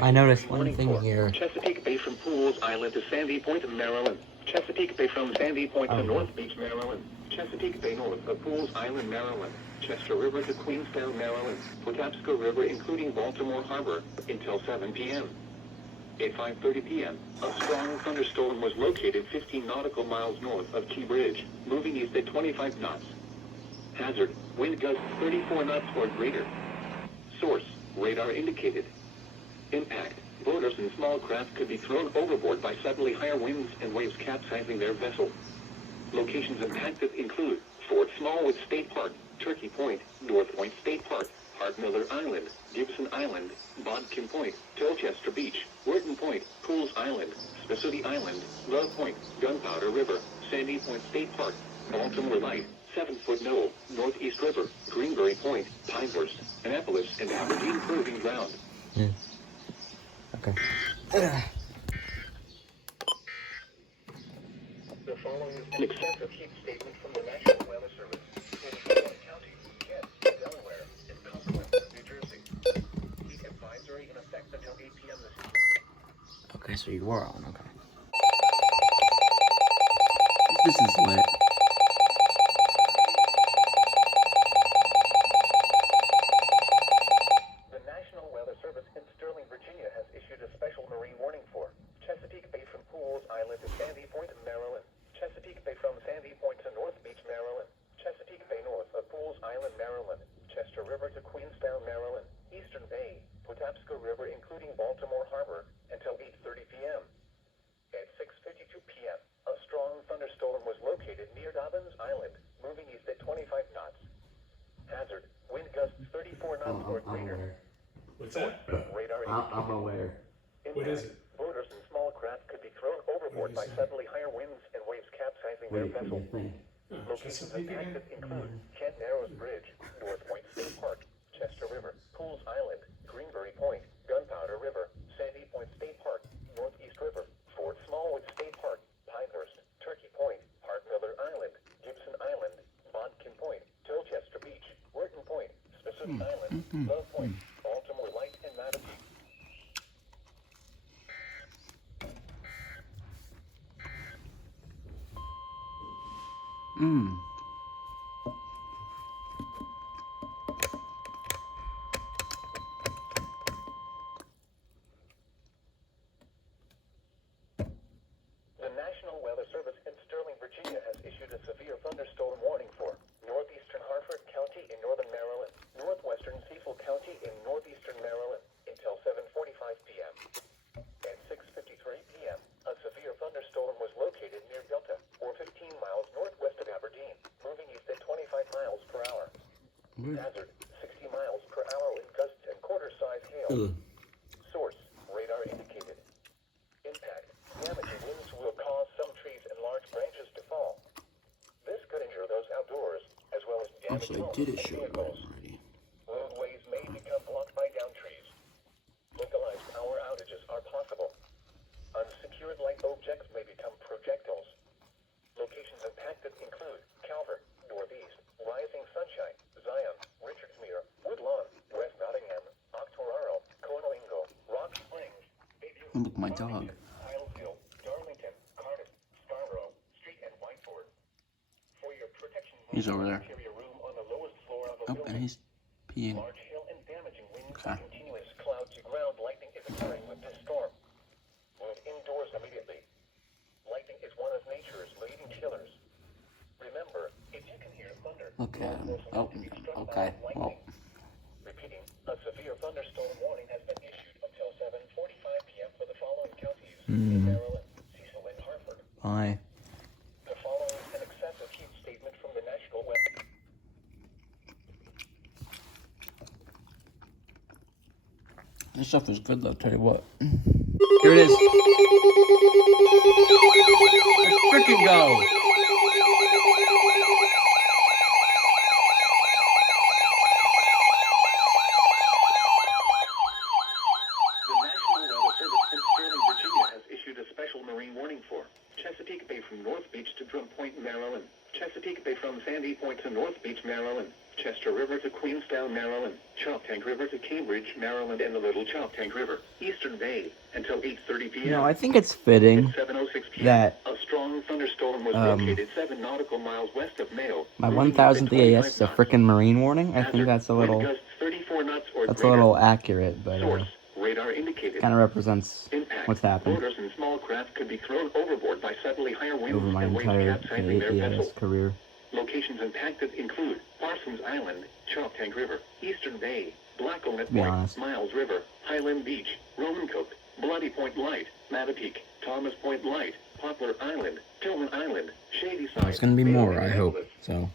I noticed one thing here. Chesapeake Bay from Pools Island to Sandy Point, Maryland. Chesapeake Bay from Sandy Point to North Beach, Maryland. Chesapeake Bay north of Pools Island, Maryland. Chester River to Queenstown, Maryland. Patapsco River including Baltimore Harbor until 7 p.m. At 5:30 p.m., a strong thunderstorm was located 15 nautical miles north of Key Bridge, moving east at 25 knots. Hazard, wind gusts 34 knots or greater. Source, radar indicated. Impact, boaters and small craft could be thrown overboard by suddenly higher winds and waves capsizing their vessel. Locations impacted include Fort Smallwood State Park, Turkey Point, North Point State Park, Hart Miller Island, Gibson Island, Bodkin Point, Tolchester Beach, Wharton Point, Pools Island, Spessooty Island, Love Point, Gunpowder River, Sandy Point State Park, Baltimore Light, 7-Foot Knoll, Northeast River, Greenberry Point, Pinehurst, Annapolis, and Aberdeen Proving Ground. Yeah. Okay. The following is an excessive heat statement from the National Weather Service. In Fulton County, Kent, Delaware, and Cumberland, New Jersey. Heat advisory in effect until 8 p.m. this evening. Okay, so you were on, okay. This is lit. The National Weather Service in Sterling, Virginia has issued a special marine warning for Chesapeake Bay from Pools Island to Sandy Point, Maryland. Chesapeake Bay from Sandy Point to North Beach, Maryland. Chesapeake Bay north of Pools Island, Maryland. Chester River to Queenstown, Maryland. Eastern Bay, Patapsco River including Baltimore Harbor until 8:30 p.m. At 6:52 p.m., a strong thunderstorm was located near Dobbins Island, moving east at 25 knots. Hazard, wind gusts 34 knots or greater. What's that? Radar I'm aware. What is it? Boaters and small craft could be thrown overboard by suddenly higher winds and waves capsizing their Wait for vessel. the thing. Locations Chesapeake again? impacted include Kent Narrows Bridge, North Point State Park, Chester River, Pools Island, Greenberry Point, Gunpowder River, Sandy Point State Park, Northeast River, Fort Smallwood State Park, Pinehurst, Turkey Point, Hart Miller Island, Gibson Island, Bodkin Point, Tolchester Beach, Wharton Point, Spessooty Island, Love Point, Baltimore Light, and Madison. The National Weather Service in Sterling, Virginia has issued a severe thunderstorm warning for northeastern Harford County in northern Maryland, northwestern Cecil County in northeastern Maryland until 7:45 p.m. At 6:53 p.m., a severe thunderstorm was located near Delta, or 15 miles northwest of Aberdeen, moving east at 25 miles per hour. Hazard, 60 miles per hour in gusts and quarter-size hail. Source, radar indicated. Impact, damaging winds will cause some trees and large branches to fall. This could injure those outdoors, as well as damage Actually, I homes did and it show vehicles. already. Roadways may become blocked by downed trees. Localized power outages are possible. Unsecured light objects may become projectiles. Locations impacted include Calvert, Northeast, Rising Sunshine, Zion, Richardsmere, Woodlawn, West Nottingham, Octoraro, Conelingo, Rock Springs, Bayview, Oh, look, my dog. Islesville, Darlington, Cardiff, Scarborough, Street, and Whiteford. For your protection, He's over there. interior room on the lowest floor of a Oh, building. and he's peeing. Large hail and damaging winds Okay. and continuous cloud-to-ground lightning is occurring with this storm. Move indoors immediately. Lightning is one of nature's leading killers. Remember, if you can hear thunder, Okay. you are Oh, to be struck okay. by lightning. Repeating, a severe thunderstorm warning has been issued until 7:45 p.m. for the following counties in Maryland, Cecil, and Hartford. Bye. The following is an excessive heat statement from the National Weather. This stuff is good though, tell you what. Here it is. Let's freaking go. The National Weather Service in Sterling, Virginia has issued a special marine warning for Chesapeake Bay from Sandy Point to North Beach, Maryland. Chester River to Queenstown, Maryland. Choptank River to Cambridge, Maryland, and the Little Choptank River. Eastern Bay until 8:30 p.m. No, I think it's fitting At 7:06 p.m. that a strong thunderstorm was located 7 nautical miles west of Mayo. my moving 1000th at EAS is a 25 knots. freaking marine warning. I think Hazard, that's a wind little, gusts 34 knots or that's a greater. little accurate, but Source, radar indicated. kind of represents Impact. what's happened Boaters and small craft could be thrown overboard by suddenly higher winds over my and waves entire capsizing their EAS vessel. career. Locations impacted include Parsons Island, Choptank River, Eastern Bay, Blackownet Be Point, honest. Miles River, Highland Beach, Romancoke, Bloody Point Light, Mattapeak, Thomas Point Light, Poplar Island, Tillman Island, Shady Side. There's gonna be Mayo, more, and I hope. Angeles. So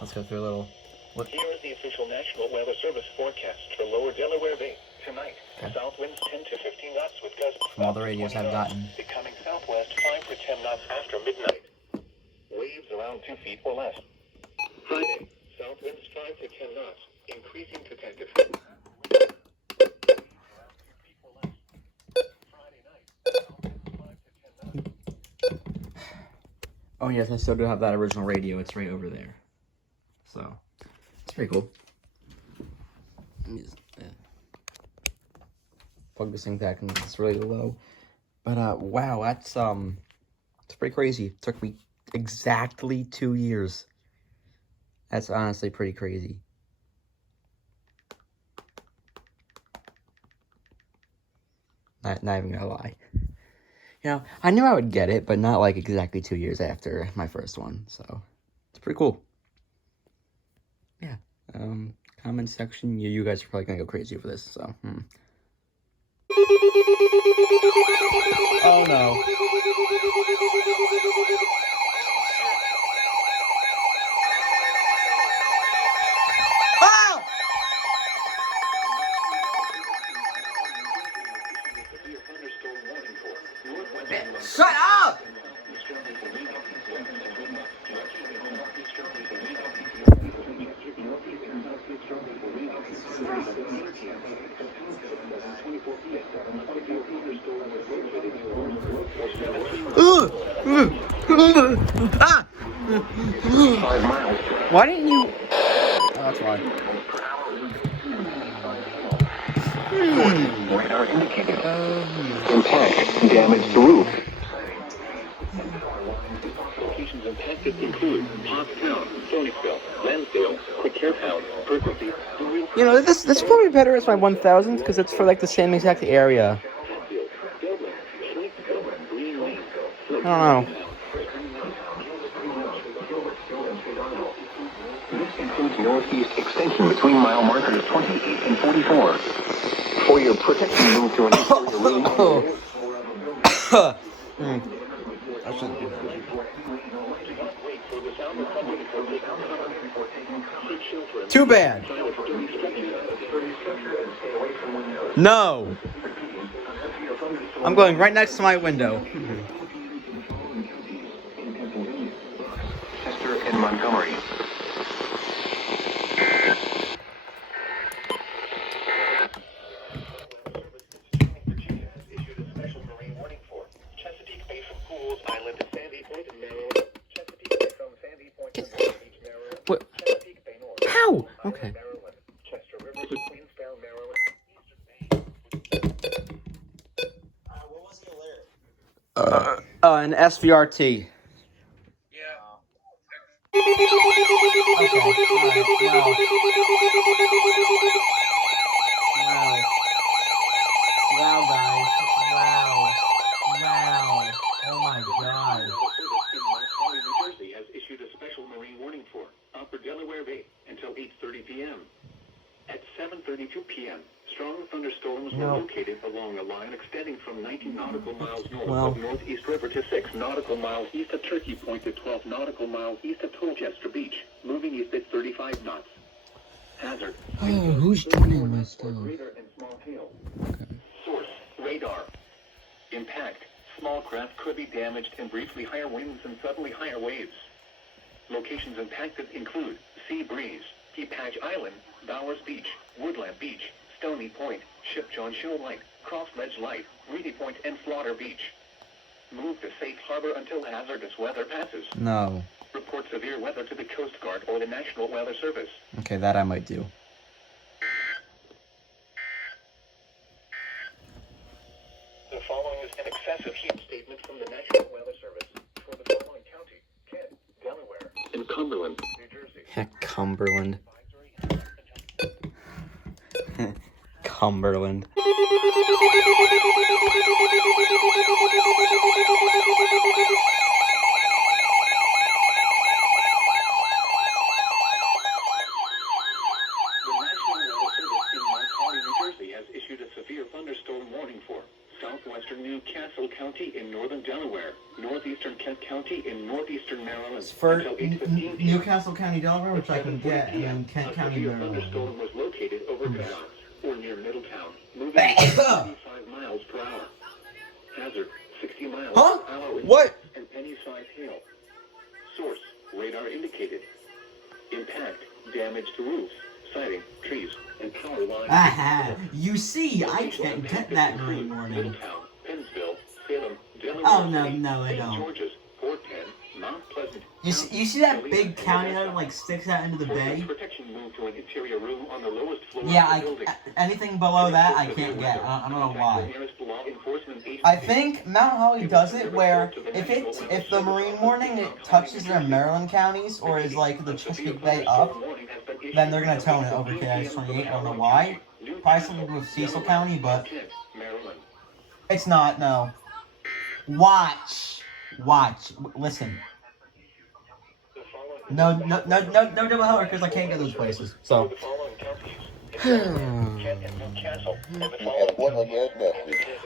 let's go through a little. What? Here is the official National Weather Service forecast for Lower Delaware Bay. Tonight, south winds 10 to 15 knots with gusts From all the radios I've gotten. becoming southwest 5 to 10 knots after midnight. Waves around 2 feet or less. Friday, south winds 5 to 10 knots, increasing to 10 to 15. Oh yes, I still do have that original radio. It's right over there. So it's pretty cool. Let me just, plug this thing back, and it's really low. But wow, that's it's pretty crazy. It took me exactly 2 years. That's honestly pretty crazy. Not even gonna lie. You know, I knew I would get it, but not like exactly 2 years after my first one. So it's pretty cool. Yeah. Comment section. You guys are probably gonna go crazy for this. So. Oh no. Ah! Shut up! Ah! 5 miles. Why didn't you? Oh, that's why. Radar indicated. Impact, damage to roof. Locations impacted include Pottstown, Stoneyville, Lansdale, Quickcaretown, Percy, You know, this probably better as my 1000th because it's for like the same exact area. I don't know. This includes northeast extension between mile markers 28 and 44. For your protection, move to an interior room. I shouldn't do that. Too bad. No. I'm going right next to my window. Chester and Montgomery. Issued a special marine warning for Chesapeake Bay from Pools Island to Sandy Point, Maryland. Chesapeake Bay from Sandy Point to North Beach, Maryland. What? Chesapeake Bay North. How? Okay. Maryland. Chester River to Queenstown, Maryland. What was the alert? An SVRT. Okay. Wow, guys. Wow. Oh my god. In Mount Holly, New Jersey, has issued a special marine warning for Upper Delaware Bay until 8:30 p.m. At 7:32 p.m., strong thunderstorms were located along a line extending from 19 nautical miles north of Northeast River to 6 nautical miles east of Turkey Point to 12 nautical miles east of Colchester Beach, moving east at 35 knots. Hazard. Oh, who's joining my stuff? Greater and small hail. Source, radar. Impact, small craft could be damaged and briefly higher winds and suddenly higher waves. Locations impacted include Sea Breeze, Patch Island, Bowers Beach, Woodland Beach, Stony Point, Ship John Shoal Light, Cross Ledge Light, Reedy Point, and Slaughter Beach. Move to safe harbor until hazardous weather passes. No. Report severe weather to the Coast Guard or the National Weather Service. Okay, that I might do. The following is an excessive heat statement from the National Weather Service for the following county: Kent, Delaware, and Cumberland, New Jersey. Heck, Cumberland. Cumberland. Southwestern Newcastle County in northern Delaware, northeastern Kent County in northeastern Maryland. For until 8:15 p.m. Newcastle County, Delaware, which I can get, and then Kent A County, severe Maryland. thunderstorm was located over Goodouts, or near Middletown, moving at 35 miles per hour. Hazard, 60 miles Huh? per hour. What? And penny-sized hail. Source, radar indicated. Impact, damage to roofs, siding, trees, and power lines. Aha! You see, I can't get that marine warning. Middletown, Pennsville, Salem, Delaware Oh, no, City, no, I St. don't. George's, Fort Penn, Mount Pleasant. You see that big county that like sticks out into the bay? Protection moved to an interior room on the lowest floor Yeah, of the building. anything below that I can't get. I don't know why. Contact the nearest law enforcement agency. I think Mount Holly does it where if the marine warning it touches their Maryland counties or is like the Chesapeake Bay up, then they're gonna tone it over to I-28. I don't know why. Probably something to do with Cecil County, but Maryland. it's not. No. Watch. Listen. No double header because I can't get those places. So. The following counties: Kent and Newcastle. And the following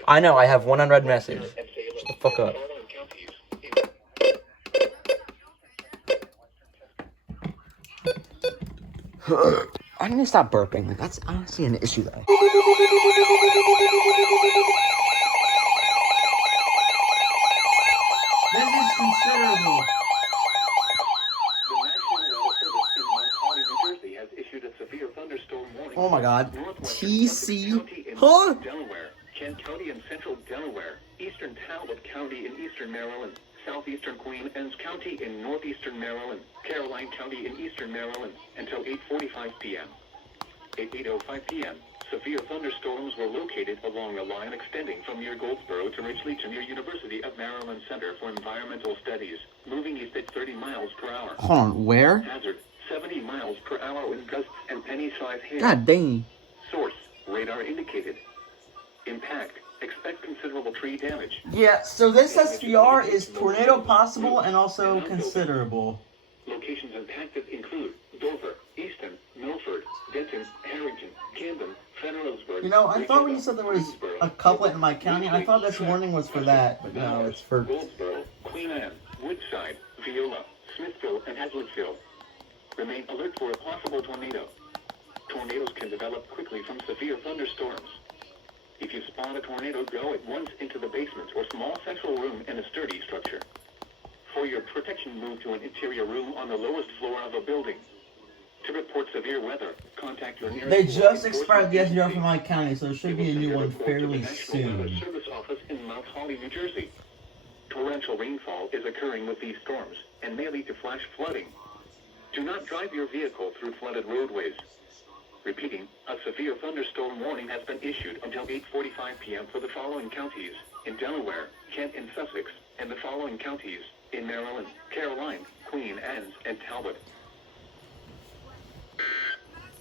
I know. I have one unread message. and Salem. Shut the fuck up. The following counties I need to stop burping. Like, that's honestly an issue that I. This is considerable. The National Weather Service in Mount Holly, New Jersey, has issued a severe thunderstorm warning. Oh my God. Northwestern TC. Suffolk County in Huh? Delaware, Kent County in central Delaware, eastern Talbot County in eastern Maryland, southeastern Queen Anne's County in northeastern Maryland, Caroline County in eastern Maryland, until 8:45 p.m. At 8:05 p.m., severe thunderstorms were located along a line extending from near Goldsboro to Ridgely to near University of Maryland Center for Environmental Studies, moving east at 30 miles per hour. Hold on. Where? Hazard, 70 miles per hour with gusts and penny-sized hail. God dang. Source, radar indicated. Impact, expect considerable tree damage. Yeah. So this SVR is tornado possible and also considerable. Locations impacted include Dover, Easton, Milford, Denton, Harrington, Camden, Federalsburg. You know, I thought when you said there was a couplet in my county, I thought this warning was for that, but no, it's for. Goldsboro, Queen Anne, Woodside, Viola, Smithville, and Hazlettville. Remain alert for a possible tornado. Tornadoes can develop quickly from severe thunderstorms. If you spot a tornado, go at once into the basement or small central room in a sturdy structure. For your protection, move to an interior room on the lowest floor of a building. To report severe weather, contact your nearest They law just enforcement expired the SVR agency. for my county, so there should be a new one fairly National Weather soon. Service office in Mount Holly, New Jersey. Torrential rainfall is occurring with these storms and may lead to flash flooding. Do not drive your vehicle through flooded roadways. Repeating, a severe thunderstorm warning has been issued until 8:45 p.m. for the following counties: in Delaware, Kent and Sussex, and the following counties: in Maryland, Caroline, Queen Anne's, and Talbot.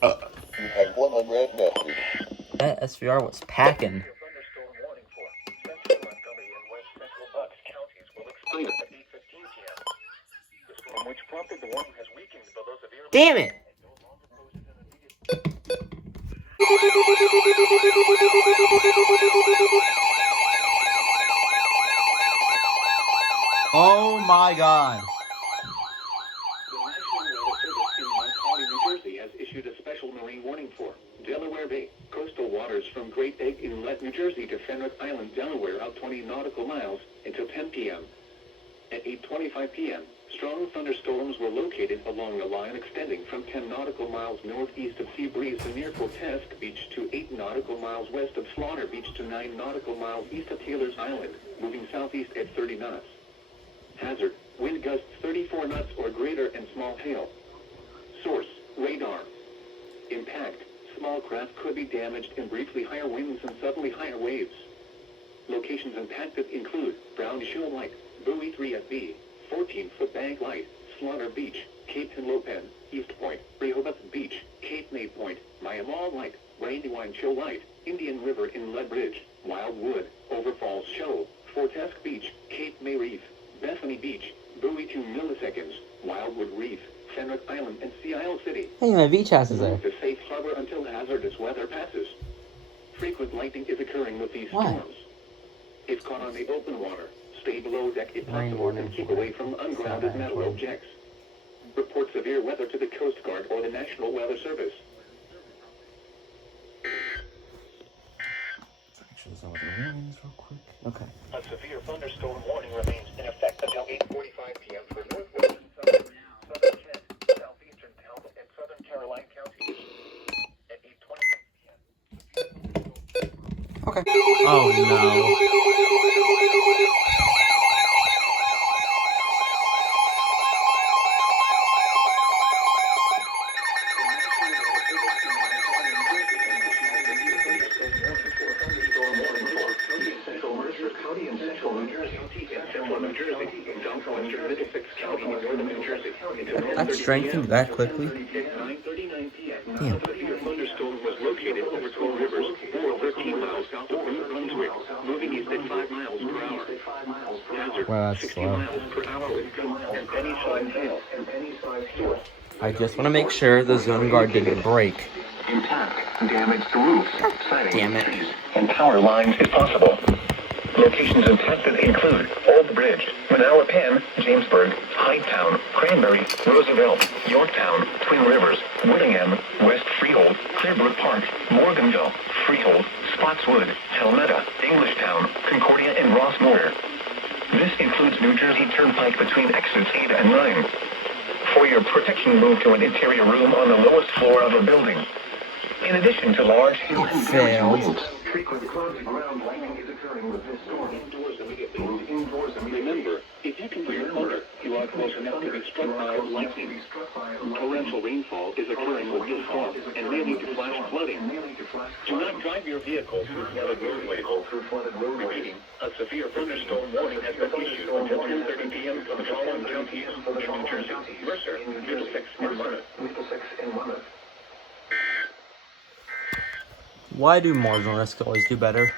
You have one unread message. That SVR was packing. Your thunderstorm warning for central Montgomery and west central Bucks counties will expire at 8:15 p.m. The storm which prompted the warning has weakened below severe. Damn it! Oh my God. The National Weather Service in Mount Holly, New Jersey, has issued a special marine warning for Delaware Bay, coastal waters from Great Egg Inlet, New Jersey to Fenwick Island, Delaware, out 20 nautical miles until 10 p.m. At 8:25 p.m., Strong thunderstorms were located along a line extending from 10 nautical miles northeast of Seabreeze to near Grotesque Beach to 8 nautical miles west of Slaughter Beach to 9 nautical miles east of Taylor's Island, moving southeast at 30 knots. Hazard, wind gusts 34 knots or greater and small hail. Source, radar. Impact, small craft could be damaged in briefly higher winds and suddenly higher waves. Locations impacted include Brown Shoal Light, Buoy 3FB, 14-foot Bank Light, Slaughter Beach, Cape Henlopen, East Point, Rehoboth Beach, Cape May Point, Miamall Light, Brandywine Shoal Light, Indian River Inlet Bridge, Wildwood, Overfalls Shoal, Fortesque Beach, Cape May Reef, Bethany Beach, Buoy 2 milliseconds, Wildwood Reef, Fenwick Island, and Sea Isle City. Hey, my beach house is there. Move to safe harbor until hazardous weather passes. Frequent lightning is occurring with these Why? storms. If caught on the open water, stay below deck if Rain possible warning and keep for away from ungrounded Saturday. metal objects. Report severe weather to the Coast Guard or the National Weather Service. Actually, some of the warnings real quick. Okay. A severe thunderstorm warning remains in effect until 8:45 p.m. for northwestern southern Kent, southeastern Talbot, and southern Caroline counties. At 8:26 p.m. Okay. Oh no. That strengthened that quickly. Damn. Severe thunderstorm was located over Coal Rivers, or 13 miles south of New Brunswick, moving east at 5 miles per hour. Hazard, Wow, that's 60 slow. miles per hour with gusts and penny-sized hail. Source, I just want to make sure the zone guard didn't break. intact, damaged roofs, siding, Damn it. trees, and power lines if possible. Locations impacted include Old Bridge, Manalapan, Jamesburg, Highttown, Cranberry, Roosevelt, Yorktown, Twin Rivers, Willingham, West Freehold, Clearbrook Park, Morganville, Freehold, Spotswood, Helmetta, Englishtown, Concordia, and Rossmoor. This includes New Jersey Turnpike between exits 8 and 9. For your protection, move to an interior room on the lowest floor of a building. In addition to large hail and Failed. winds, frequent clouds ground lightning is occurring with this storm. Indoors immediately. Move indoors immediately. Remember, if you can hear thunder, you are close enough to be struck by lightning. Torrential rainfall is occurring with this storm and may lead to flash flooding. Do not drive your vehicle through flooded roadways. Repeating, a severe thunderstorm warning has been issued until 10:30 p.m. for the following counties: New Jersey, Mercer, Middlesex, and Monmouth. Why do marginal risk always do better?